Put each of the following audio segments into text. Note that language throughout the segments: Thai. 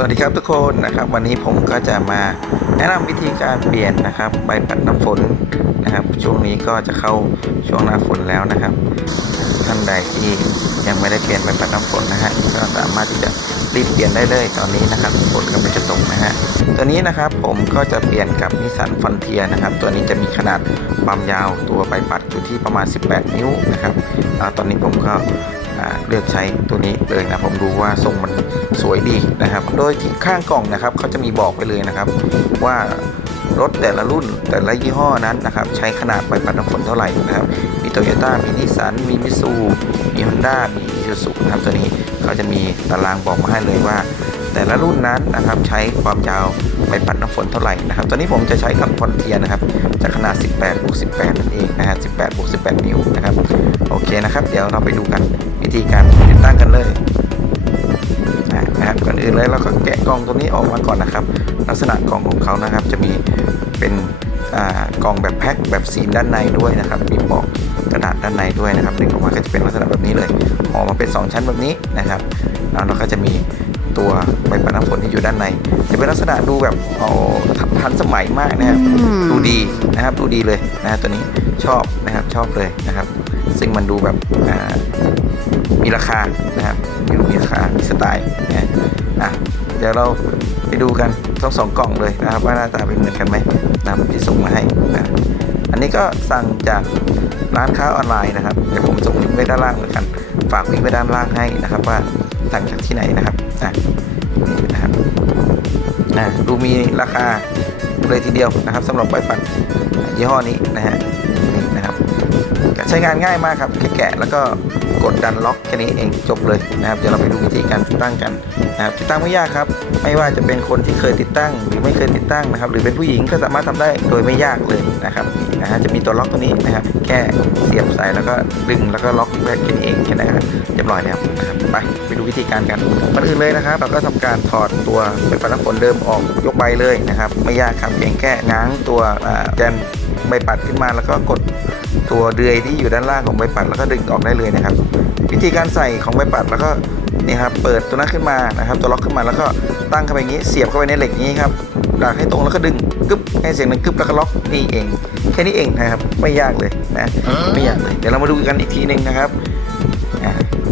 สวัสดีครับทุกคนนะครับ วันนี้ผมก็จะมาแนะนำวิธีการเปลี่ยนนะครับใบปัดน้ำฝนนะครับ ช่วงนี้ก็จะเข้าช่วงหน้าฝนแล้วนะครับ ท่านใดที่ยังไม่ได้เปลี่ยนใบปัดน้ำฝนนะฮะก็สามารถที่จะรีบเปลี่ยนได้เลยตอนนี้นะครับฝนกำลังจะตกนะฮะตัวนี้นะครับผมก็จะเปลี่ยนกับนิสสันฟันเทียนะครับ ตัวนี้จะมีขนาดความยาวตัวใบปัดอยู่ที่ประมาณ 18 นิ้วนะครับอตอนนี้ผมก็อ่า เลือกใช้ตัวนี้เลยนะผมดูว่าทรงมันสวยดีนะครับ โดยที่ข้างกล่องนะครับเขาจะมีบอกไปเลยนะครับ ว่ารถแต่ละรุ่นแต่ละยี่ห้อนั้นนะครับใช้ขนาดใบพัดน้ำฝนเท่าไหร่นะครับ มีโตโยต้ามีนิสสันมีมิซูมีฮอนด้ามีอิซูซุนะครับตัวนี้เขาจะมีตารางบอกมาให้เลยว่า แต่ละรุ่นนั้นนะครับใช้ความยาวใบพัดน้ำฝนเท่าไหร่นะครับตอนนี้ผมจะใช้กับฟอนเทียนะครับจะขนาด 18บวก18 นั่นเองนะฮะ18บวก18 นิ้วนะครับโอเคนะครับ เดี๋ยวเราไปดูกัน วิธีการติดตั้งกันเลยนะครับก่อนอื่นเลยเราก็แกะกล่องตัวนี้ออกมาก่อนนะครับ ลักษณะกล่องของเขานะครับ จะมีเป็นกล่องแบบแพ็คแบบซีนด้านในด้วยนะครับ มีปอกกระดาษด้านในด้วยนะครับดึงออกมาก็จะเป็นลักษณะแบบนี้เลยออกมาเป็น 2 ชั้นแบบนี้นะครับแล้วเราก็จะมีตัวใบปัดน้ำฝนที่อยู่ด้านใน จะเป็นลักษณะดูแบบเอาทันสมัยมากนะครับดูดีนะครับดูดีเลยนะฮะตัวนี้ชอบนะครับชอบเลยนะครับ ซึ่งมันดูแบบมีราคานะครับมีมีราคามีสไตล์นะอะเดี๋ยวเราไปดูกันทั้งสองกล่องเลยนะครับ ว่าหน้าตาเป็นเหมือนกันไหมนะที่ส่งมาให้นะอันนี้ก็สั่งจากร้านค้าออนไลน์นะครับเดี๋ยวผมส่งลิงก์ไว้ด้านล่างเหมือนกัน ฝากลิงก์ไว้ด้านล่างให้นะครับ ว่าสั่งจากที่ไหนนะครับอะนี่นะครับอะดูมีราคาเลยทีเดียวนะครับสำหรับใบปัดยี่ห้อนี้นะฮะนี่นะครับ ใช้งานง่ายมากครับแค่แกะแล้วก็กดดันล็อกแค่นี้เองจบเลยนะครับ เดี๋ยวเราไปดูวิธีการติดตั้งกันนะครับติดตั้งไม่ยากครับ ไม่ว่าจะเป็นคนที่เคยติดตั้งหรือไม่เคยติดตั้งนะครับ หรือเป็นผู้หญิงก็สามารถทำได้โดยไม่ยากเลยนะครับนะฮะจะมีตัวล็อกตัวนี้นะครับ แค่เสียบใส่แล้วก็ดึงแล้วก็ล็อกแค่นี้เองแค่นั้นครับเรียบร้อยแล้วนะครับไปไปดูวิธีการกันก่อนอื่นเลยนะครับ เราก็ทำการถอดตัวเป็นปัดน้ำฝนเดิมออกยกใบเลยนะครับ ไม่ยากครับเพียงแค่ง้างตัวแกนใบปัดขึ้นมาแล้วก็กด ตัวเดือยที่อยู่ด้านล่างของใบปัดแล้วก็ดึงออกได้เลยนะครับ วิธีการใส่ของใบปัดแล้วก็นี่ครับเปิดตัวนั้นขึ้นมานะครับ ตัวล็อกขึ้นมาแล้วก็ตั้งเข้าไปอย่างนี้ เสียบเข้าไปในเหล็กนี้ครับดักให้ตรงแล้วก็ดึงกึ๊บให้เสียงดังกึ๊บแล้วก็ล็อกนี่เอง แค่นี้เองนะครับไม่ยากเลยนะไม่ยากเลยเดี๋ยวเรามาดูกันอีกทีหนึ่งนะครับ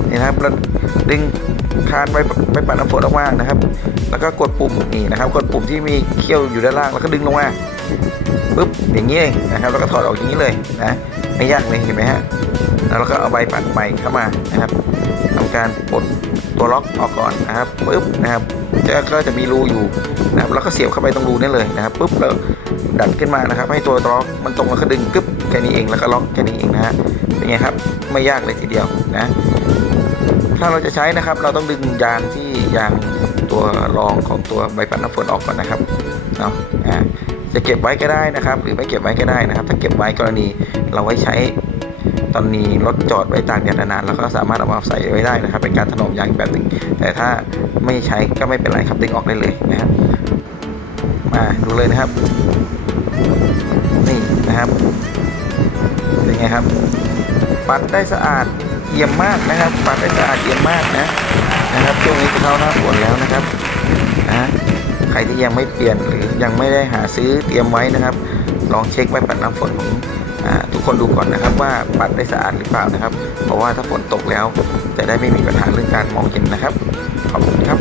นี่นะครับเราดึงคานใบใบปัดน้ำฝนออกมานะครับ แล้วก็กดปุ่มนี่นะครับ กดปุ่มที่มีเขี้ยวอยู่ด้านล่างแล้วก็ดึงลงมา ปุ๊บอย่างนี้เองนะครับ แล้วก็ถอดออกอย่างนี้เลยนะไม่ยากเลยเห็นไหมฮะแล้วเราก็เอาใบปัดใหม่เข้ามานะครับทำการปลดตัวล็อกออกก่อนนะครับปุ๊บนะครับจะก็จะมีรูอยู่นะครับแล้วก็เสียบเข้าไปตรงรูนี่เลยนะครับปุ๊บแล้วดันขึ้นมานะครับ ให้ตัวล็อกมันตรงแล้วก็ดึงกึ๊บแค่นี้เองแล้วก็ล็อกแค่นี้เองนะฮะเป็นไงครับไม่ยากเลยทีเดียวนะ ถ้าเราจะใช้นะครับ เราต้องดึงยางที่ยางตัวรองของตัวใบปัดน้ำฝนออกก่อนนะครับเนาะอ่า จะเก็บไว้ก็ได้นะครับ หรือไม่เก็บไว้ก็ได้นะครับ ถ้าเก็บไว้กรณีเราไว้ใช้ตอนนี้รถจอดไว้ตากแดดนานๆเราก็สามารถเอามาใส่ไว้ได้นะครับ เป็นการถนอมยางแบบหนึ่งแต่ถ้าไม่ใช้ก็ไม่เป็นไรครับดึงออกได้เลยนะครับมาดูเลยนะครับ นี่นะครับเป็นไงครับ ปัดได้สะอาดเยี่ยมมากนะครับ ปัดได้สะอาดเยี่ยมมากนะนะครับช่วงนี้เข้าหน้าฝนแล้วนะครับนะ ใครที่ยังไม่เปลี่ยนหรือยังไม่ได้หาซื้อเตรียมไว้นะครับ ลองเช็คใบปัดน้ำฝนของทุกคนดูก่อนนะครับว่าปัดได้สะอาดหรือเปล่านะครับ เพราะว่าถ้าฝนตกแล้วจะได้ไม่มีปัญหาเรื่องการมองเห็นนะครับ ขอบคุณครับ